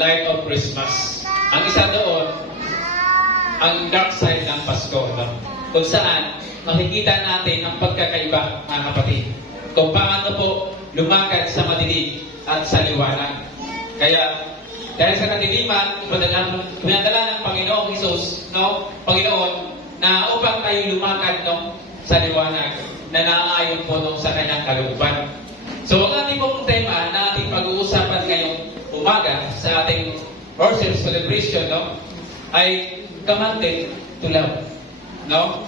light of Christmas. Ang isa doon, ang dark side ng Pasko. No? Kung saan, makikita natin ang pagkakaiba, mga kapatid. Kung paano po lumakad sa madilim at sa liwanag. Kaya, dahil sa kadiliman, pinadala ng Panginoong Hesus, no? Panginoon, na upang tayo lumakad no? Sa liwanag na naaayon po no? Sa kanyang kalooban. So, ang ating pong tema na ating pag-uusapan ngayong umaga sa ating worship celebration no? Ay commanded to love. No?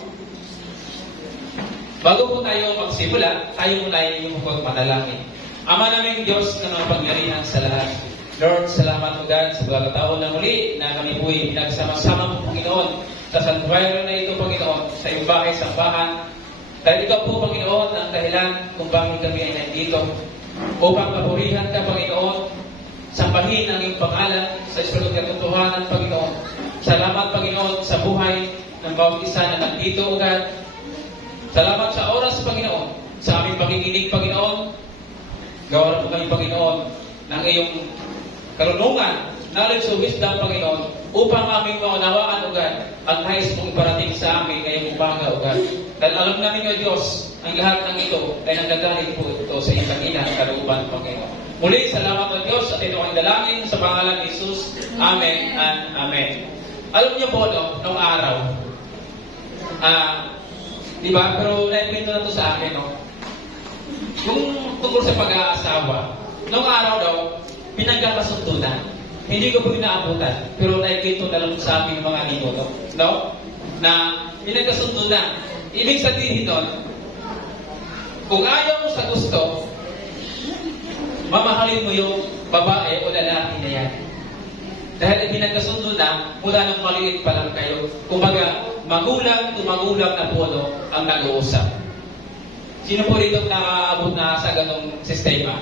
Bago po tayo magsimula, tayo muna yung magmanalangin. Ama naming Diyos na mapangyarihan sa lahat. Lord, salamat po God sa pagkakataon na muli na kami po'y pinagsama-sama po Panginoon sa santuario na ito Panginoon sa iyong bahay, sambahan. Dahil ikaw po Panginoon ang dahilan kung bakit kami ay nandito upang papurihan ka Panginoon, sambahin ang iyong pangalan sa Espiritu katotohanan Panginoon. Salamat Panginoon sa buhay ng bawat isa na nandito o God. Salamat sa oras Panginoon sa aming pakikinig Panginoon. Gawa po kami Panginoon ng iyong karunungan, knowledge of wisdom, Panginoon, upang aming maunawaan, O God, ang nais mong iparating sa amin ngayong umaga, O God. Dahil alam namin, O Diyos, ang lahat ng ito ay nanggagaling po ito sa iyong kanina ng kalooban, Panginoon. Muli, salamat, O Diyos, at ito ang dalangin sa pangalan ni Jesus. Amen and Amen. Alam niyo po, no, nung araw, di ba, pero naikwento na ito sa akin, no? Kung tungkol sa pag-aasawa, nung araw daw, pinagkakasundo na. Hindi ko po inaabutan, pero naikwento na lang sa amin mga ninuno, no? Na pinagkasundo na. Ibig sabihin nun, kung ayaw mo sa gusto, mamahalin mo yung babae o lalaki na yan. Dahil pinagkasundo na, mula nung maliit pa lang kayo. Kumbaga, magulang na po no, ang nag-uusap. Sino po dito nakaabot na sa ganong sistema?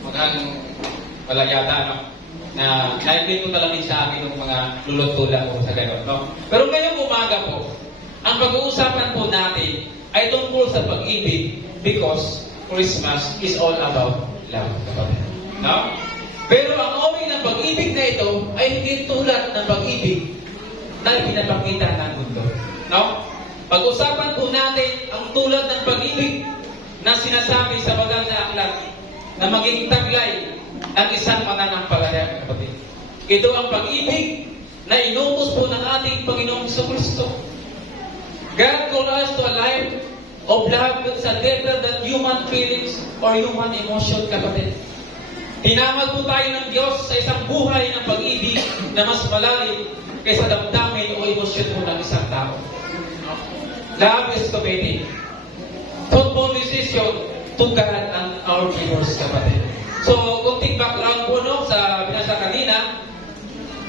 Mukhang wala yata, no? Na naikwento na lang din sa akin ng mga lulot-tula ko sa ganon, no? Pero ngayong umaga po, ang pag-uusapan po natin ay tungkol sa pag-ibig because Christmas is all about love. No? Pero ang uri ng pag-ibig na ito ay hindi tulad ng pag-ibig na pinapakita ng mundo. No? Pag-usapan po natin ang tulad ng pag-ibig na sinasabi sa Banal na Aklat na maging taglay ng isang mananampalataya, kapatid. Ito ang pag-ibig na inutos po ng ating Panginoong Jesucristo. God called us to a life of love with a deeper than human feelings or human emotion, kapatid. Tinamag po tayo ng Diyos sa isang buhay ng pag-ibig na mas malalim kaysa damdamin o emosyon po ng isang tao. Love is committed. Thoughtful decision to God and our neighbors, kapatid. So, kunting background po no, sa binasa kanina,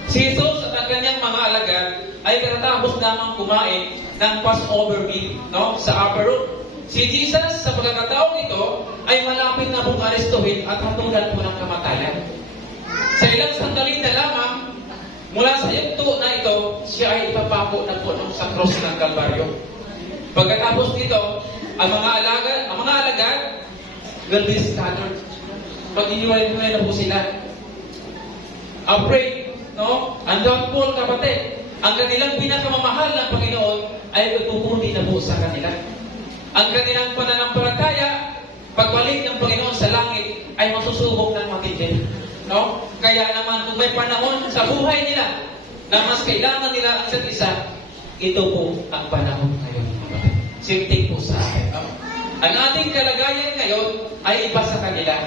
si Jesus at ang kanyang mga alagad ay katatapos lamang kumain ng Passover meal no, sa upper room. Si Jesus, sa pagkakataong ito, ay malapit na pong arestuhin at hatulan po ng kamatayan. Sa ilang sandali na lamang, mula sa yugto na ito, siya ay ipapako na po sa cross ng Kalbaryo. Pagkatapos nito, ang mga alagad will be scattered. Pag-iniwalay na po sila. Afraid, no? And doubtful, kapatid. Ang kanilang pinakamamahal ng Panginoon ay itutuloy na po sa kanila. Ang kanilang pananampalataya, pagbalik ng Panginoon sa langit, ay masusubok ng matindi. No? Kaya naman, kung may panahon sa buhay nila na mas kailangan nila ang isa't isa, ito po ang panahon ngayon. Simtik po sa akin. No? Ang ating kalagayan ngayon ay iba sa kanila.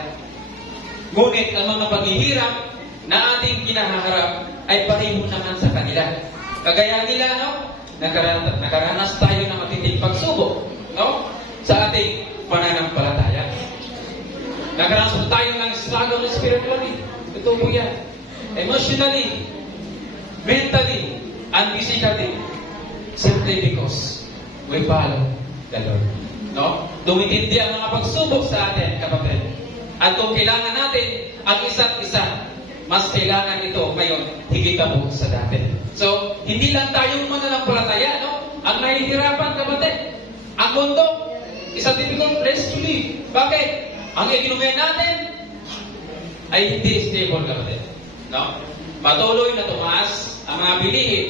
Ngunit ang mga paghihirap na ating kinaharap ay pareho naman sa kanila. Kagaya nila, no? Nakaranas tayo ng matinding pagsubok, no? Sa ating pananampalataya. Nakaranas tayo ng struggle spiritually. Ito po yan. Emotionally, mentally, and physically. Simply because we follow the Lord. No? Dumitindi ang mga pagsubok sa atin, kapatid. At kung kailangan natin ang isa't isa, mas kailangan ito ngayon higit na po sa dati. So, hindi lang tayong mananampalataya, no? Ang nahihirapan, kapatid. Ang mundo, is a difficult place to live. Bakit? Ang ekonomiya natin ay hindi stable, kapatid. No? Patuloy na tumaas ang mga bilihin.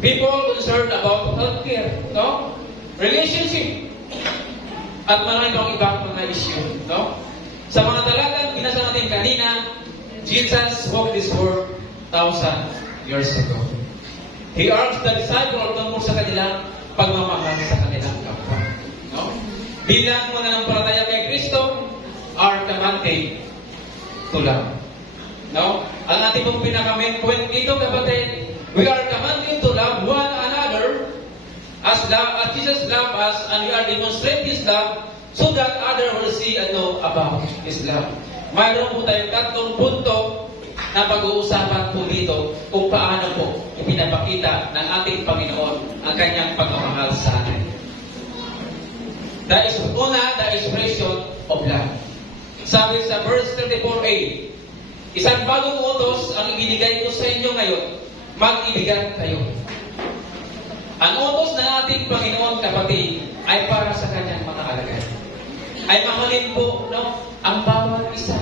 People concerned about healthcare, no? Relationship. At marami pang ibang mga issue, no? Sa mga talagang binasa natin kanina, Jesus walked this world 1,000 years ago. He urged the disciples tungkol sa kanilang pagmamahal sa kanilang kapwa. No? Bilang mananampalataya kay Kristo, are commanded to love. No? Ang ating pong pinaka-main point dito, kapatid, we are commanded to love one another as Jesus loved us, and we are demonstrate His love so that others will see and know about His love. Mayroon po tayong tatlong punto na pag-uusapan po dito kung paano po ipinapakita ng ating Panginoon ang kanyang pagmamahal sa atin. The expression of love. Sabi sa verse 34a, isang bagong utos ang ibinigay ko sa inyo ngayon, mag-ibigan kayo. Ang utos ng ating Panginoon, kapatid, ay para sa kanyang mga alagad. Ay mahalin po, no, ang bawat isa.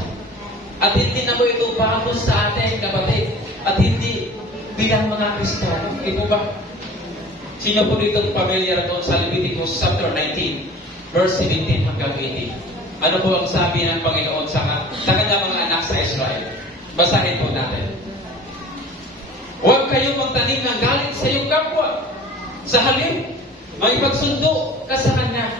At hindi na po ito bago sa atin, kapatid. At hindi bilang mga Kristiyano. Hindi po ba? Sino po dito familiar doon sa Leviticus chapter 19, verse 17 hanggang 18? Ano po ang sabi ng Panginoon sa kanyang mga anak sa Israel? Basahin po natin. Huwag kayong magtanim ng galit sa iyong kapwa. Sa halip, magpagsundo ka sa kanya.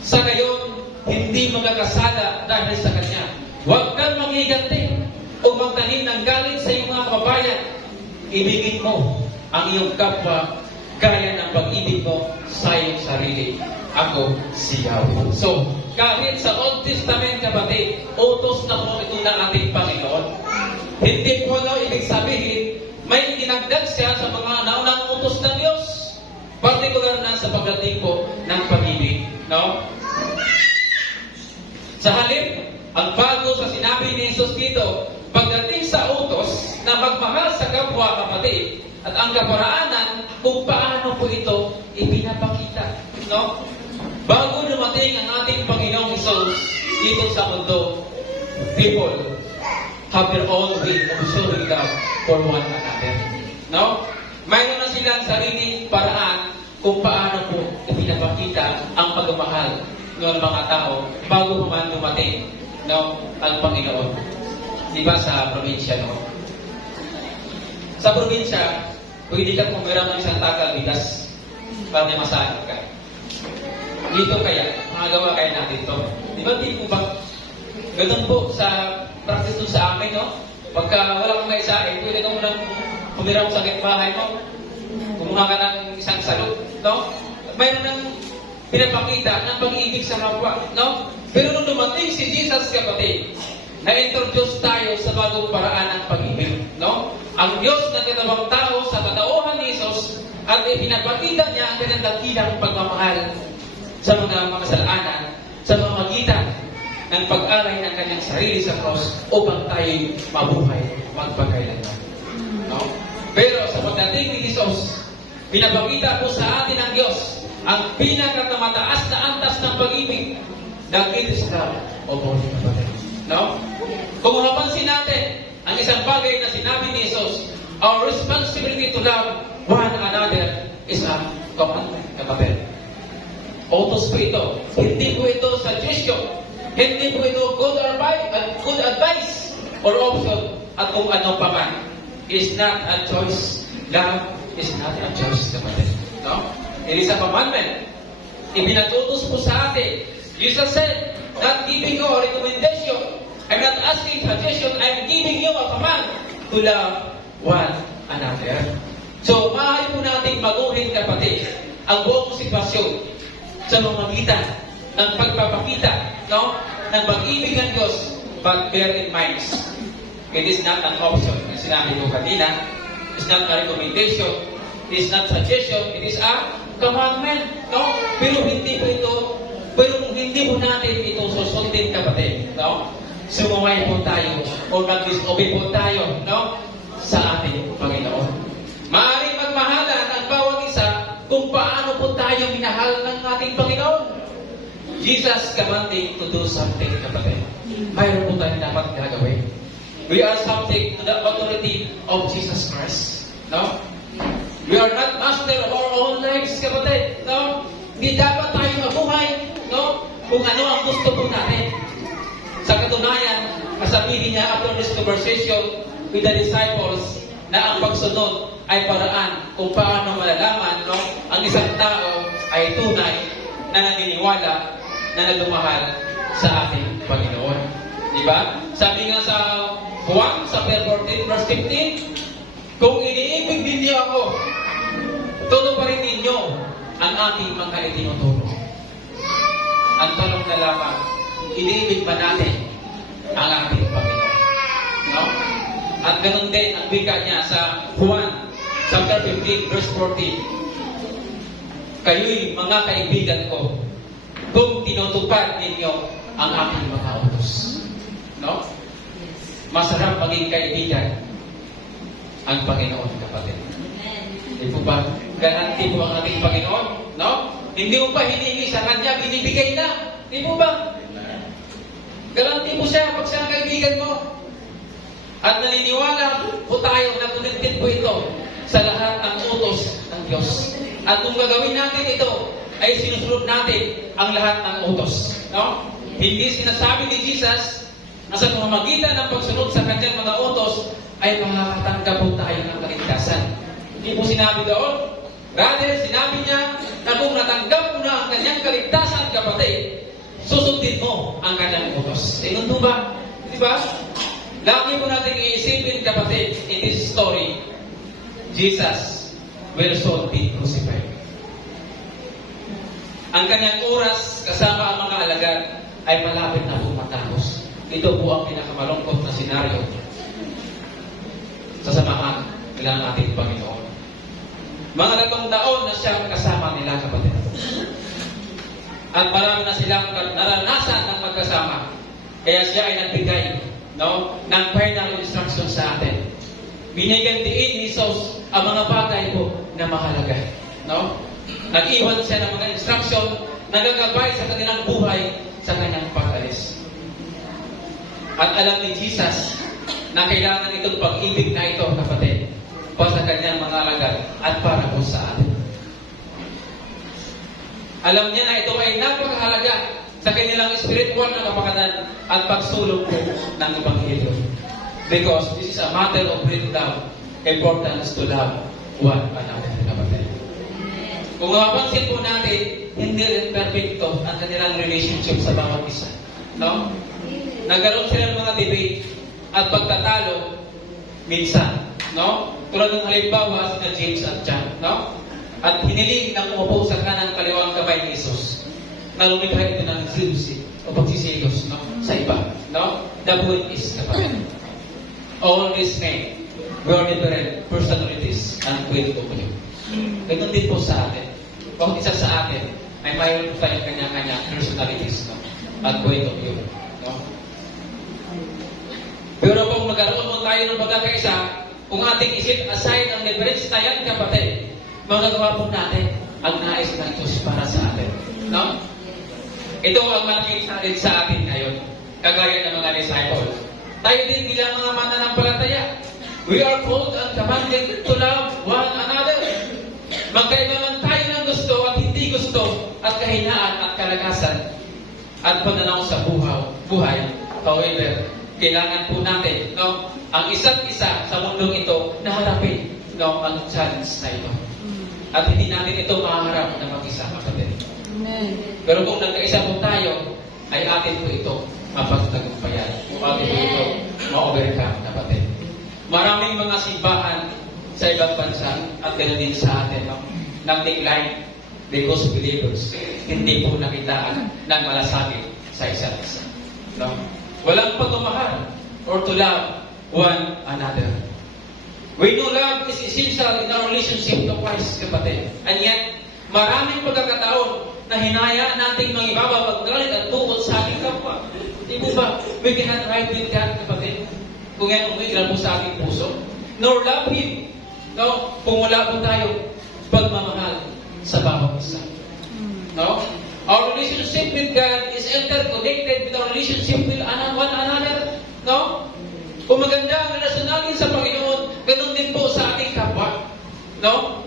Sa gayon, hindi magkakasala dahil sa kanya. Huwag kang maghiganti o magtanim ng galit sa iyong mga kababayan. Ibigin mo ang iyong kapwa gaya ng pag-ibig mo sa iyong sarili. Ako si Yahweh. So, kahit sa Old Testament, kapatid, utos na po ito ng ating Panginoon. Hindi po ibig sabihin, may dinagdag siya sa mga naunang utos ng Diyos. Partikular na sa pagdating po ng pag-ibig. No? Sa halip, ang bago sa sinabi ni Jesus dito, pagdating sa utos na magmahal sa kapwa, kapatid, at ang kaparaanan kung paano po ito ipinapakita. No? Bago dumating ang ating Panginoong Jesus dito sa mundo, people have their own way of showing love for one another. No? Mayroon na silang sariling paraan kung paano po ipinapakita ang pagmamahal ng mga tao bago man dumating, no, ang Panginoon. Diba sa probinsya, no? Sa probinsya, pwede kang pumiram ng isang takal bigas para may masahin ka. Dito kaya, magagawa kaya natin ito. Di ba, di po ba? Ganun po sa practice doon sa amin, no? Pagka wala kang maisahin, pwede kang munang pumiram sa bahay mo. Kumuha ka ng isang salot, no? Mayroon ng pinapakita ng pag-ibig sa kapwa, no? Pero nung dumating si Jesus, kapatid, na-introduce tayo sa bagong paraan ng pag-ibig, no? Ang Diyos na katawang tao sa katauhan ni Jesus at ipinapakita niya ang kanyang dakilang pagmamahal sa mga makasalanan sa pamamagitan ng pag-alay ng kanyang sarili sa cross upang tayo mabuhay magpakailanman. No? Pero sa pagdating ni Jesus, pinapakita po sa atin ng Diyos ang pinakamataas na antas ng pag-ibig ng it is love o body kapatid. No? Kung mapapansin natin ang isang bagay na sinabi ni Jesus, our responsibility to love one another is a commandment, kapatid. Utos po ito. Hindi po ito suggestion. Hindi po ito good advice or option at kung ano pa man. It is not a choice. Love is not a choice, kapatid. No? It is a commandment. Ibinatutos po sa atin. Jesus said, not giving you a recommendation. I'm not asking suggestion. I'm giving you a command to love one another. So, maaari po natin baguhin, kapatid, ang buong sitwasyon sa pamamagitan ng pagpapakita, no, ng pag-ibig ng Diyos. But bear in mind, it is not an option. Sinabi ko kanina, it's not a recommendation, it is not suggestion, it is a commandment. No? Pero hindi po ito, pero kung hindi po natin ito susundin, kapatid, no? Sumaway po tayo o nag-disobey po tayo, no, sa ating Panginoon. Maaaring magmahalan ang bawat isa kung paano po tayo minahal ng ating Panginoon. Jesus commanding to do something, kapatid. Mayroon po tayo dapat gagawin. We are subject to the authority of Jesus Christ. No? We are not master of our own lives, kapatid. No? Hindi dapat tayo mabuhay, no? Kung ano ang gusto po natin. Sa katunayan, kasabihin niya after this conversation with the disciples na ang pagsunod ay paraan kung paano malalaman, no? Ang isang tao ay tunay na naniniwala na nagmamahal sa ating Panginoon. Di ba? Sabi nga sa Juan, sa 14, verse 15, kung iniibig ninyo ako, tulo pa rin ninyo ang aking mga itinuturo. Ang tanong na lamang, iniibig ba natin ang ating Panginoon? No? At ganun din ang wika niya sa Juan, chapter 15, verse 14. Kayo'y mga kaibigan ko kung tinutupad ninyo ang aking mga utos. No? Masarap maging kaibigan ang Panginoon, kapatid. Hindi po ba? Garanti po ang ating Panginoon? No? Hindi mo pa hiningi sa Kanya, binibigay na. Hindi po ba? Garanti po siya pag siya ang kaibigan mo. At naniniwala po tayo na connected po ito sa lahat ng utos ng Diyos. At kung gagawin natin ito, ay sinusunod natin ang lahat ng utos. No? Hindi sinasabi ni Jesus na sa pamamagitan ng pagsunod sa kanyang mga utos ay makakatanggap po tayo ng kaligtasan. Hindi po sinabi doon. Rather, sinabi niya na kung natanggap mo na ang kanyang kaligtasan, kapatid, susundin mo ang kanyang utos. Sinundo ba? Di ba? Lagi po natin iisipin, kapatid, in this story, Jesus will soon be crucified. Ang kanyang oras kasama ang mga alagad ay malapit na po matapos. Ito po ang pinakamalungkot na senaryo sa samahan ng ating Panginoon. Mga 3 taon na siya kasama nila, kapatid. At marami na silang naranasan ng magkasama. Kaya siya ay nagbigay, no, ng final instruction sa atin. Binigyan din ni Jesus ang mga bagay po na mahalaga. No? Nag-iwan siya ng mga instruction na gagabay sa kanilang buhay sa kanyang pag-alis. At alam ni Jesus na kailangan itong pag-ibig na ito, kapatid, para sa kanyang mga alagad at para po sa atin. Alam niya na ito ay napakahalaga sa kanilang spiritual na kapakanan at pagsulong po ng Ebanghelyo. Because this is a matter of great love, importance to love one another, kapatid. Kung mapapansin po natin, hindi rin perfecto ang kanilang relationship sa bawat isa. No? Nagkaroon sila ng mga debate at pagtatalo minsan. No? Tulad ng halimbawa sa James at John. No? At hiniling ng umupo sa kanang kaliwang kamay ni Jesus. Nalumikha ito ng silusi o pagsisilos, no? Sa iba. No? The point is, kapatid, all these men were different personalities and will of you. Ganun din po sa atin. Kung isa sa atin ay mayroon tayong kanya-kanya personalities, no? At point of view. No? Pero kung magkaroon mo tayo ng pagkakaisa, kung ating isip aside ang difference na yan, kapatid, magagawa po natin ang nais ng Diyos para sa atin. No? Ito ang malaking challenge sa atin ngayon, kagaya ng mga disciples. Tayo din bilang mga mananampalataya, we are called and commanded to love one another. Magkaiba man tayo ng gusto at hindi gusto, at kahinaan at kalagasan, at pananaw sa buhay. However, kailangan po natin, no, ang isa't isa sa mundong ito na harapin, no, ang challenge na ito. At hindi natin ito maharap na mag-isa, kapatid. Pero kung nagkaisa po tayo, ay atin po ito mapagtagumpayan. Atin po ito ma-overcome, kapatid. Maraming mga simbahan sa ibang bansa at ganoon din sa atin, no, nag-decline because believers hindi po nakitaan ng malasakit sa isa't isa. No? Walang pagmamahal or to love one another. We know love is essential in our relationship to Christ, kapatid. And yet, maraming pagkakataon na hinayaan nating mga ibaba paggalit at tukot sa ating kapwa. Di po ba? We cannot ride with God, kapatid. Kung yan umigral po sa ating puso. Nor love Him. No? Kung wala po tayo pagmamahal sa bawat isa. No? Our relationship with God is interconnected with our relationship with one another. No? Kung maganda ang relasyon natin sa Panginoon, ganun din po sa ating kapwa. No?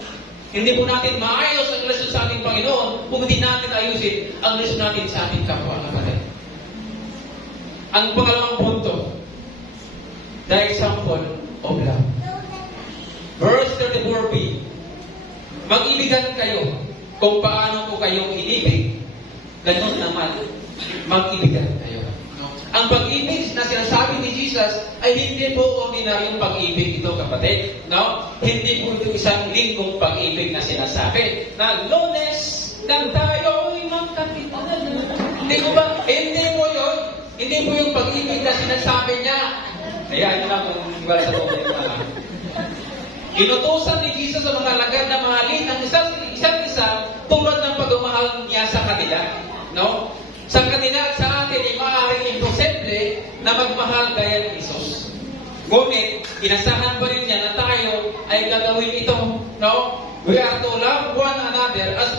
Hindi po natin maayos ang relasyon sa ating Panginoon kung hindi natin ayusin ang relasyon natin sa ating kapwa. Kapatid. Ang pangalawang punto, the example of love. Verse 34b, mag-ibigan kayo kung paano ko kayong inibig, ganun naman, mag-ibigan kayo. Ang pag-ibig na sinasabi ni Jesus ay hindi po ordinaryong pag-ibig ito, kapatid. No? Hindi po ito isang linggong pag-ibig na sinasabi. Na Lunes nang tayo'y magkapitan. Hindi ko ba? Hindi po yun. Hindi po yung pag-ibig na sinasabi niya. Kaya ano na kung wala sa buhay ko na. Inutusan ni Jesus sa mga alagad na mahalin ang isa't isa tulad ng pagmamahal niya sa kanila. No? Sa kanila at sa atin ay maaaring imposible na magmahal gaya ni Jesus. Ngunit, inasahan pa rin niya na tayo ay gagawin ito. No? We are to love one another as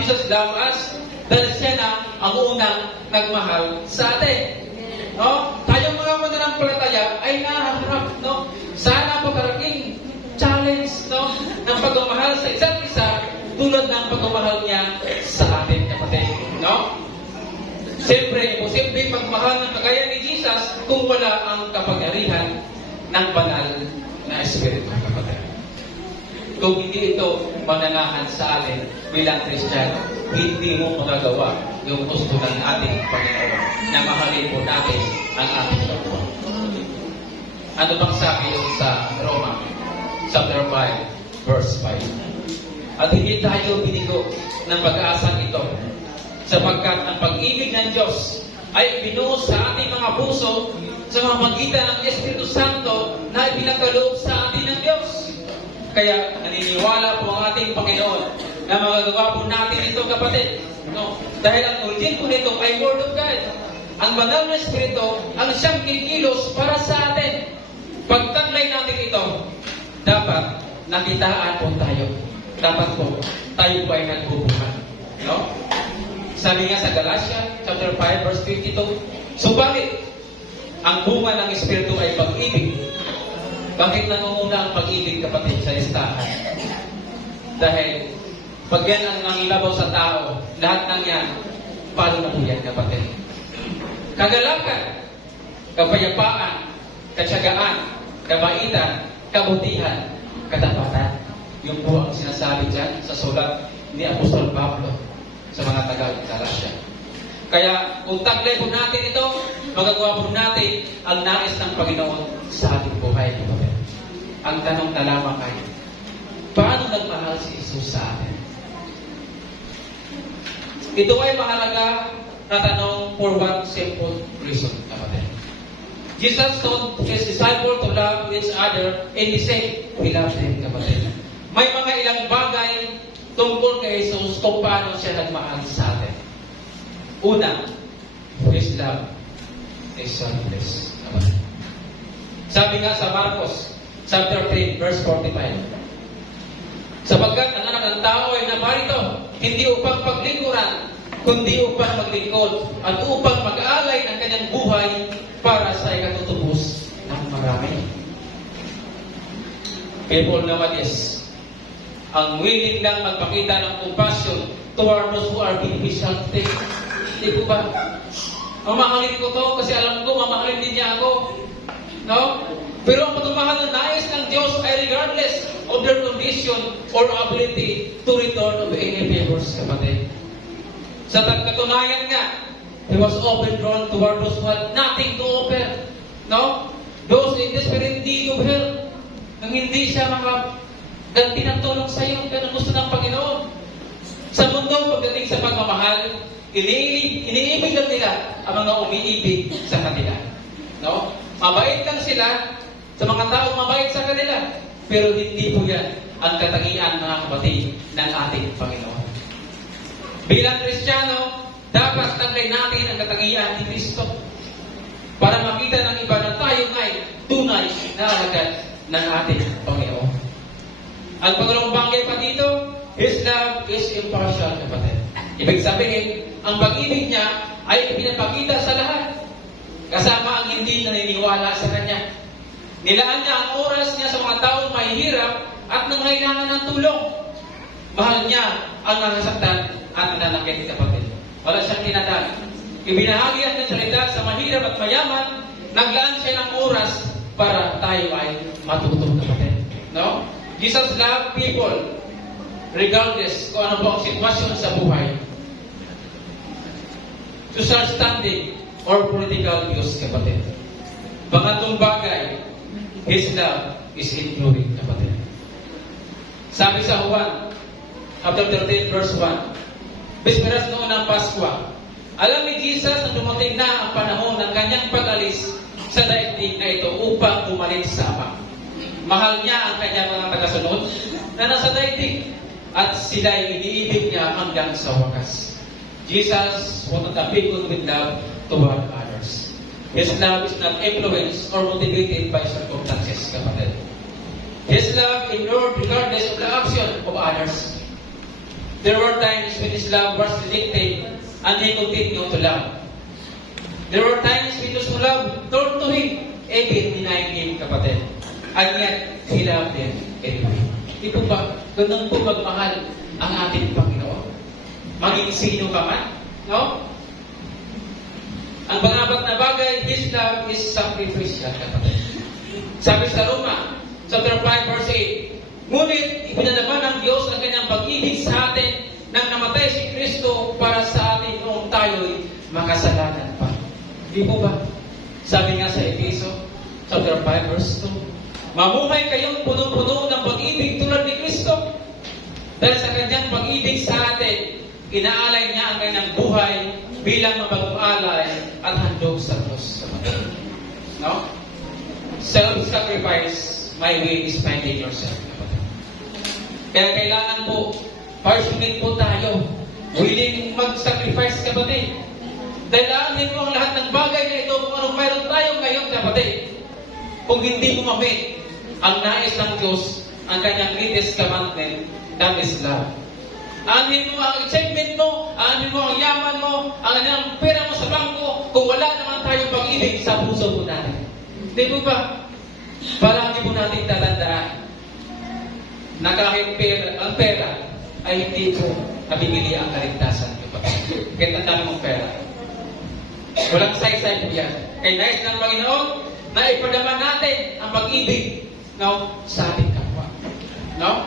Jesus loved us. Dahil siya na ang unang nagmahal sa atin. No? Tayong mga mananampalataya ay naharap, no? Sana pagkarating challenge, no? Ng pagmamahal sa isa't isa tulad ng pagmamahal niya sa atin, kapatid. No? Siyempre, imposible magmahal ng kagaya ni Jesus kung wala ang kapangyarihan ng banal na Espiritu, kapatid. Kung hindi ito mananahan sa atin bilang Kristiyano, hindi mo magagawa yung gusto ng ating Panginoon na mahalin po natin ang ating kapwa. Ano bang sabi yun sa Roma? Chapter 5, verse 5. At hindi tayo binigo ng pag-aasang ito, sapagkat ang pag-ibig ng Diyos ay binuo sa ating mga puso sa pamamagitan ng Espiritu Santo na ipinagkaloob sa atin ng Diyos. Kaya naniniwala po ang ating Panginoon na magagawa po natin ito, kapatid. No? Dahil ang origin po nito ay Word of God. Ang banal na Espiritu ang siyang kikilos para sa atin. Pagtaglay natin ito, dapat nakitaan po tayo. Dapat po tayo po ay nagbubuhan. No? Sabi nga sa Galatia, chapter 5, verse 52, subalit, ang bunga ng Espiritu ay pag-ibig. Bakit nangunguna ang pag-ibig, kapatid, sa listahan? Dahil, pag yan ang nangilabaw sa tao, lahat ng yan, paano na po yan, kapatid? Kagalakan, kapayapaan, katsagaan, kabaitan, kabutihan, katapatan. Yung po ang sinasabi dyan sa sulat ni Apostol Pablo sa mga taga-Galatia. Kaya kung taglay po natin ito, magagawa po natin ang nais ng Panginoon sa ating buhay. Ang tanong na lamang ay, paano nagmahal si Jesus sa atin? Ito ay mahalaga na tanong for one simple reason, kapatid. Jesus told His disciples to love each other and He said, we love them, kapatid. May mga ilang bagay tungkol kay Jesus kung paano siya nagmahal sa atin. Una, His love is selfless. Sabi nga sa Marcos, chapter 3, verse 45, sapagkat ang anak ng tao ay naparito, hindi upang paglingkuran, kundi upang maglingkod, at upang mag-aalay ng kanyang buhay para sa ikatutubos ng marami. People nowadays, ang willing lang magpakita ng compassion toward those who are beneficial to them. Hindi ko ba? Mamahalin ko to kasi alam ko mamahalin din niya ako. No? Pero ang pagmamahal na nais ng Diyos ay regardless of their condition or ability to return of any favors, kapatid. Sa katunayan nga, He was open drawn toward those who had nothing to offer. No? Those in desperate need of help. Nang hindi siya ganti ng tulong sa iyo, pero gusto ng Panginoon. Sa mundo, pagdating sa pagmamahal, iniibig lang nila ang mga umiibig sa kanila. No? Mabait lang sila sa mga taong mabait sa kanila. Pero hindi po yan ang katangian, mga kapatid, ng ating Panginoon. Bilang Kristiyano, dapat taglay natin ang katangian ni Kristo para makita ng iba na tayo ay tunay na alagad ng ating Panginoon. Ang pangalawang bagay pa dito, His love is impartial, kapatid. Ibig sabihin, ang pag-ibig niya ay pinapakita sa lahat. Kasama ang hindi naniniwala sa Kanya. Nilaan niya ang oras niya sa mga taong mahihirap at nangailangan ng tulong. Mahal niya ang nasasaktan at nananakit, kapatid. Wala siyang tinatag. Ibinahagi ang kanyang salita sa mahirap at mayaman. Naglaan siya ng oras para tayo ay matuto, kapatid. No? Jesus loved people regardless kung ano po ang sitwasyon sa buhay. Social standing or political views, kapatid. Pangatlong bagay, His love is enduring, kapatid. Sabi sa Juan, chapter 13, verse 1, Bisperas noon ng Pasko, alam ni Jesus na dumating na ang panahon ng kanyang pag-alis sa daigdig na ito upang bumalik sa Ama. Mahal niya ang kanyang mga tagasunod na nasa daigdig at sila'y iniibig niya hanggang sa wakas. Jesus wanted a people with love toward others. His love is not influenced or motivated by circumstances, kapatid. His love endured regardless of the action of others. There were times when His love was rejected and He continued to love. There were times when those who loved turned to Him, even denying Him, kapatid. And yet, He loved them anyway. Di po ba, ganun po magmahal ang ating Panginoon? Maging sino ka man, no? Ang bangabat na bagay, His love is sacrificial, kapatid. Sabi sa Roma, chapter 5, verse 8, ngunit ipinalaman ng Diyos ang kanyang pag-ibig sa atin nang namatay si Kristo para sa atin noong tayo'y makasalanan pa. Di po ba? Sabi nga sa Efeso, chapter 5, verse 2, mamuhay kayong puno-puno ng pag-ibig tulad ni Kristo. Dahil sa kanyang pag-ibig sa atin, inaalay niya ang kanyang buhay bilang mabagong alay at handog sa Diyos. No? Self-sacrifice, my way is finding yourself. Kaya kailangan po, parsumin po tayo. Willing mag-sacrifice, kapatid. Dahil aanin mo ang lahat ng bagay na ito kung anong mayroon tayo ngayon, kapatid. Kung hindi mo mamit ang nais ng Diyos, ang kanyang greatest commandment, that is love. Aanin mo ang achievement mo, aanin mo ang yaman mo, ang anong pera mo sa bangko, kung wala naman tayong pag-ibig sa puso po natin. Di po ba? Palagi po natin tatandaan na kahit ang pera ay hindi po nabibili ang kaligtasan. Kahit ang dami mong pera. Walang say-say po yan. Kaya nais ng Panginoon na ipadama natin ang pag-ibig, no, sa ating kapwa. No?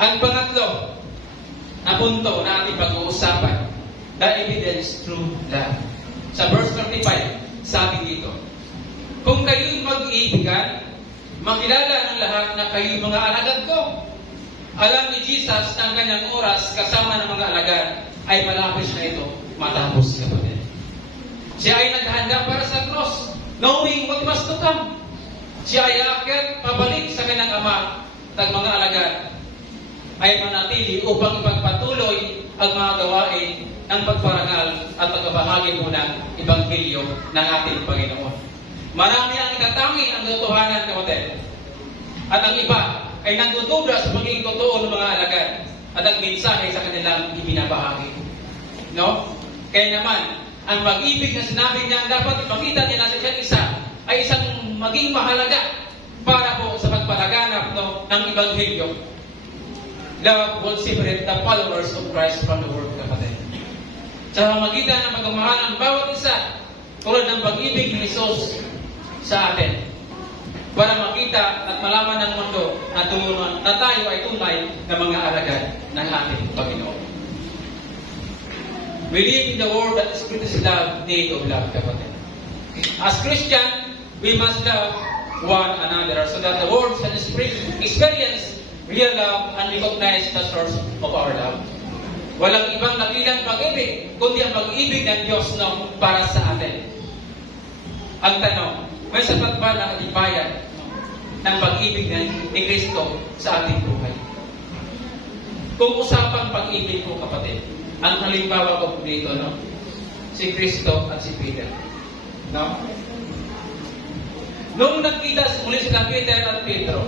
Ang pangatlo na punto na ating pag-uusapan, the evidence through love. Sa verse 35, sabi dito, kung kayo'y mag-iibigan, makilala ng lahat na kayo'y mga alagad ko. Alam ni Jesus na ang kanyang oras kasama ng mga alagad ay malapit na ito matapos, kapatid. Siya ay naghahanda para sa cross, knowing what must to come. Siya ay aakyat pabalik sa kanyang ama at mga alagad ay manatili upang ipagpatuloy ang mga gawain ng pagparangal at pagbabahagi mo ng Ebanghelyo ng ating Panginoon. Marami ang itatangi ang totohanan, kapatid. At ang iba ay nagdududa sa pagiging totoo ng mga alagad at ang mensahe sa kanilang ibinabahagi. No? Kaya naman, ang pag-ibig na sinabi niya dapat ipakita nila sa isa't isa ay isang maging mahalaga para po sa pagpalaganap, no, ng Ebanghelyo. Love will separate the followers of Christ from the world, kapatid. Sa magitan ng pagmamahal ng bawat isa, tulad ng pag-ibig ni Jesus sa atin, para makita at malaman ng mundo na tayo ay tunay na mga alagad ng ating Panginoon. We live in the world that is greatest love, need of love, kapatid. As Christian, we must love one another so that the world can experience real love and recognize the source of our love. Walang ibang dakilang pag-ibig, kundi ang pag-ibig ng Diyos, no, para sa atin. Ang tanong, may sapat ba na katibayan ng pag-ibig ni Kristo sa ating buhay? Kung usapang pag-ibig po, kapatid, ang halimbawa ko dito, no, si Kristo at si Peter. No? Noong nagkita muli sila Peter at Pedro,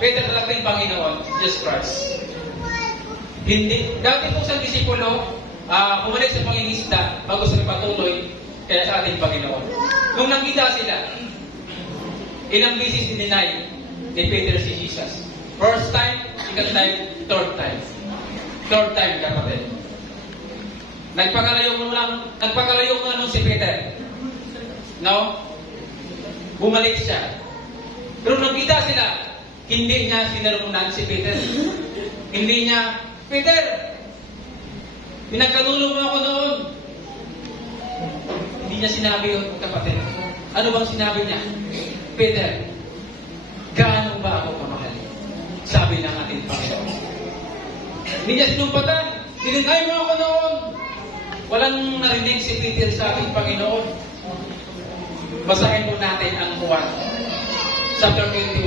Peter talaga yung Panginoon, Jesus Christ. Hindi, dati po sa disipulo, bumalik sa pangingisda bago sila patuloy kaya sa ating Panginoon. Nung nagkita sila, Ilang beses dininay ni Peter si Jesus? First time, second time, third time. Third time, kapatid. Nagpakalayo mo lang si Peter. No? Bumalik siya. Pero nagkita sila, hindi niya sinarumunan si Peter. Hindi niya, Peter, pinagkatulong mo ako noon. Hindi niya sinabi yun, kapatid. Ano bang sinabi niya? Peter, gaano ba ako kamahal? Sabi ng ating Panginoon. Hindi niya sinumpatan. Dinigay mo ako noon. Walang narinig si Peter sa ating Panginoon. Basahin po natin ang Juan, chapter 21,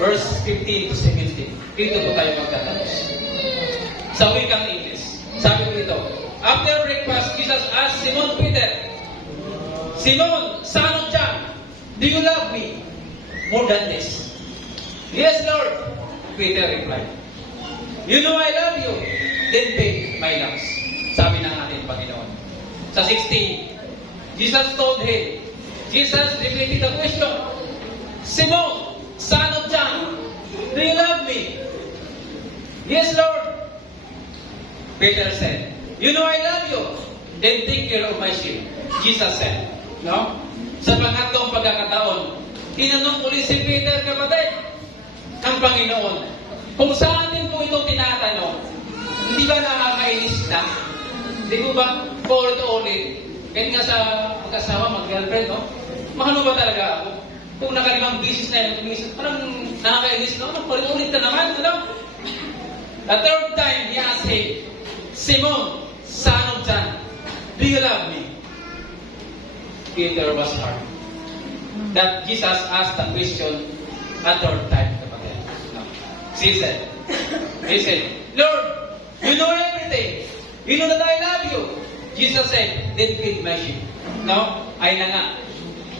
verse 15 to 17. Dito po tayo magtatapos. Sa wikang English, sabi ko ito, after breakfast, Jesus asked Simon Peter, Simon, son of John, do you love me more than this? Yes, Lord, Peter replied. You know I love you. Then pay my lambs. Sabi ng ating Panginoon. Sa 16, Jesus told him, Jesus repeated the question, Simon, son of John, do you love me? Yes, Lord. Peter said, you know I love you. Then take care of my sheep. Jesus said, no? Sa pangatlong pagkakataon, tinanong ulit si Peter, kapatid, ang Panginoon, kung saan din po ito tinatanong, hindi ba nakakainis na? Di ba paulit-ulit? Kahit nga sa mag-asawa, mag-girlfriend, no? Mahalo ba talaga ako? Kung nakalimang bisis na yun, parang nakakainis, no? Paulit-ulit na naman, ano? The third time, he asked him, Simon, son of John, do you love me? Peter was hurt. That Jesus asked the question a third time. He said, Lord, you know everything. You know that I love you. Jesus said, then feed my sheep. No? Ay na nga.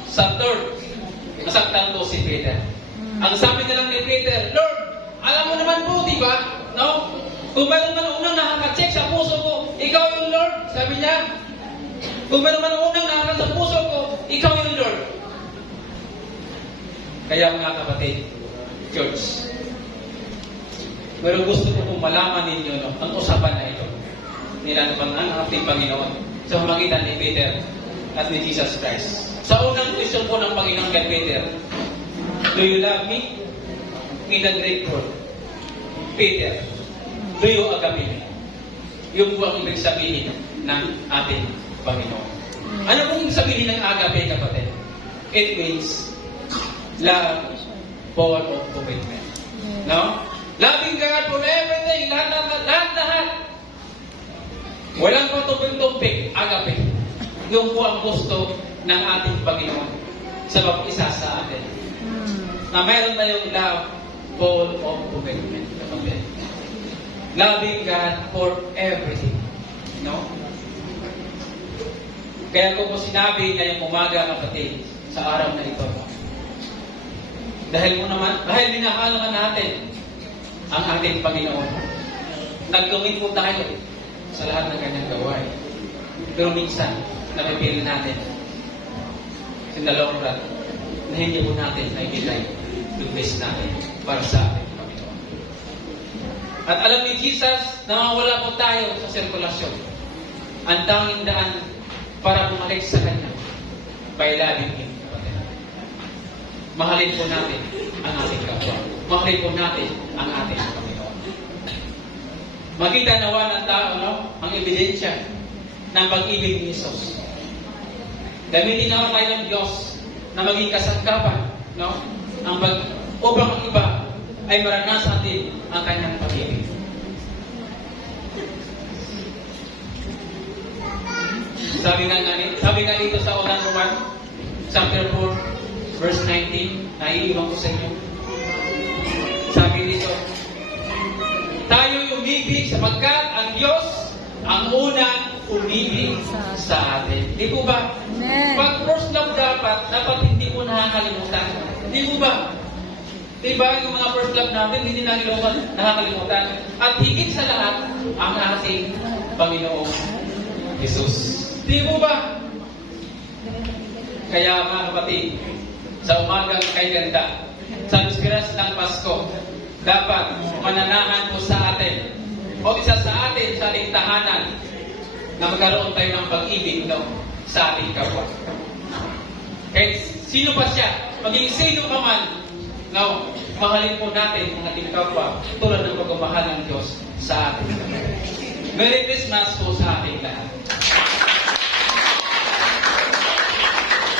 Sa third, nasaktan to si Peter. Ang sabi na lang ni Peter, Lord, alam mo naman po, di ba? No? Kung mayroon man unang nakaka-check sa puso ko, ikaw yung Lord. Sabi niya, kung mayroon man unang nakaka sa puso ko, ikaw yung Lord. Kaya mga kapatid, church, pero gusto ko pong malaman ninyo, no, ang usapan na ito. Nilaban ang ating Panginoon sa pamagitan ni Peter at ni Jesus Christ. Sa unang question po ng Panginoon kay Peter, do you love me? In the Greek word, Peter, do you agape me? Yung po ang ibig sabihin ng ating Panginoon. Ano pong ibig sabihin ng agape, kapatid? It means love, full of commitment. No? Loving God for everything, lahat. Walang patupig-tupig, agape. Yung po ang gusto ng ating Panginoon sa mag-isa sa atin. Na mayroon tayong love, full of commitment. Loving God for everything. No? Kaya ko po sinabi ngayong umaga, kapatid, sa araw na ito. Dahil minahal naman natin ang ating Panginoon. Nagtungin po tayo sa lahat ng kanyang gawain. Pero minsan, napipili natin in the long run na hindi po natin naibigay yung best natin para sa ating Panginoon. At alam ni Jesus, nawawala po tayo sa sirkulasyon. Ang tanging daan para bumalik sa Kanya by loving Him. Mahalin po natin ang ating kapwa. Mahalin po natin ang ating Panginoon. Makita nawa ng tao, no? Ang ebidensya ng pag-ibig ni Jesus. Gamitin naman tayo ng Diyos na maging kasangkapan, no? Upang ang iba ay maranasan din ang kanyang pag-ibig. Sabi nga dito sa unang Juan, chapter 4, verse 19, naiiwan ko sa inyo. Sabi dito, tayo umibig sapagkat ang Diyos ang unang umibig sa atin. Di po ba? Amen. Pag first love dapat hindi mo nakakalimutan. Di po ba? Di ba yung mga first love natin, hindi nakakalimutan. At higit sa lahat, ang ating Panginoong Jesus. Di po ba? Kaya mga kapatid, sa umagang kay ganda, sa Piras ng Pasko, dapat mananahan po sa atin o isa sa atin sa ating tahanan na magkaroon tayo ng pag-ibig, no, sa ating kapwa. Kahit sino pa siya, maging sino pa man, no, mahalin po natin ang ating kapwa tulad ng pagmamahal ng Diyos sa atin. Merry Christmas po sa ating lahat.